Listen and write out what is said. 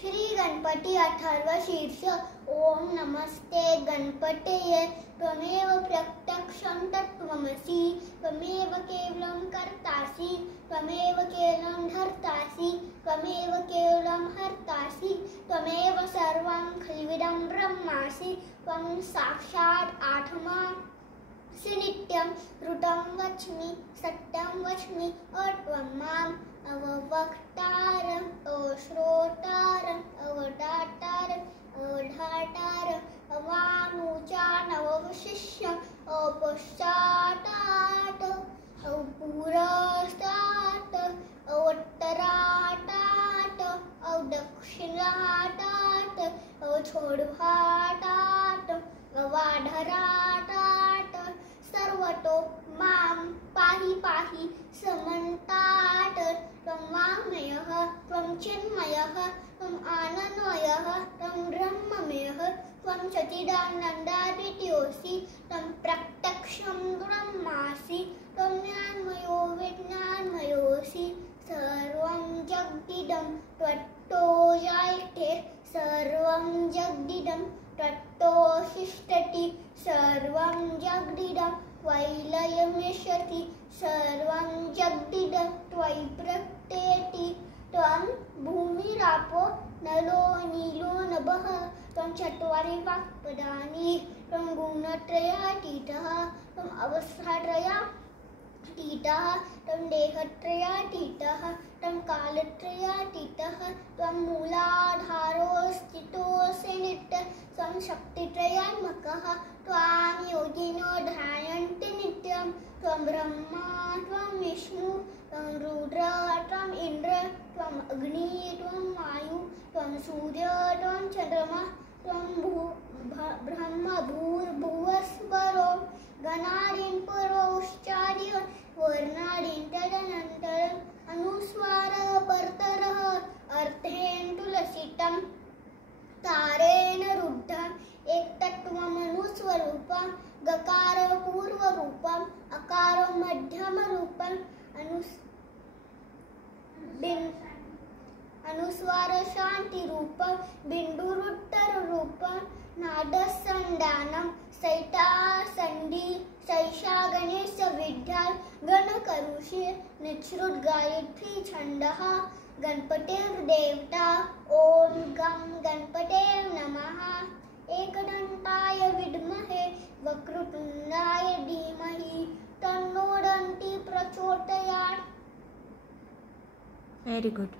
श्री गणपति अथर्वशीर्ष। ओम नमस्ते गणपतये। त्वमेव प्रत्यक्षं तत्त्वमसि। त्वमेव केवलं कर्तासि। त्वमेव केवलं धर्तासि। त्वमेव केवलं हर्तासि। त्वमेव सर्वं खल्विदं ब्रह्मासि। त्वं साक्षात् आत्मासि नित्यं। ऋतं वच्मि सत्यं वच्मि त्वं माम् अववक्तारम् अश्रोतारम् अवदातारम् अवधातारम् अवानुचान् अवशिष्यम् अपश्चातात् अपुरस्तात् अवोत्तरातात् अवदक्षिणातात् अवचोढवातात् अवाढरातात् सर्वतो मां पाहि पाहि समन्तात्। त्वं वाङ्मयः त्वं चिन्मयः त्वं आनन्दमयः त्वं ब्रह्ममयः त्वं सच्चिदानन्दाद्वितीयोऽसि। त्वं प्रत्यक्षं ब्रह्मासि। त्वं ज्ञानमयो विज्ञानमयोऽसि। सर्वं जगदिदं त्वत्तो जायते। सर्वं जगदिदं त्वत्तो तिष्ठति। सर्वं जगदिदं त्वयि लयमिष्यति। सर्वं जगदिदं त्वयि प्रकृतेति। त्वं भूमिरापो नलो नीलो नभः। त्वं चत्वारि वाक्पदानि। त्वं गुणत्रयातीतः। त्वं अवस्थात्रयातीतः। त्वं देहत्रयातीतः। त्वं कालत्रयातीतः। त्वं मूलाधारोऽस्तित्वोऽसि नित्यः। त्वं शक्तित्रयात्मकः। त्वां योगिनो ध्यायन्ति नित्यं। त्वं ब्रह्मा त्वं विष्णु त्वं रुद्र त्वं इन्द्र त्वं अग्नि त्वं वायु त्वं सूर्य त्वं चन्द्रमा त्वं ब्रह्म भूर्भुवस्वरो गणादीन् परोश्चार्य वर्णादीन् तदनन्तरम् अनुस्वारः परतरः अर्थेन तुलसितं तारेण रुद्धम् एकतत्त्वमनुस्वरूपं गकार पूर्वरूपम् अकार मध्यमरूपम् अनुस्वार शान्तिरूपं बिन्दुरुत्तररूपं नादसन्धानं सैता सन्धि सैषा गणेश विद्या गणकरुषे निःसृत गायत्री छन्दः गणपतिर्देवता। ॐ गं गणपतये नमः। एकदन्ताय विद्महे वक्रतुण्डाय धीमहि तन्नो दन्ति प्रचोदयात्। Very good.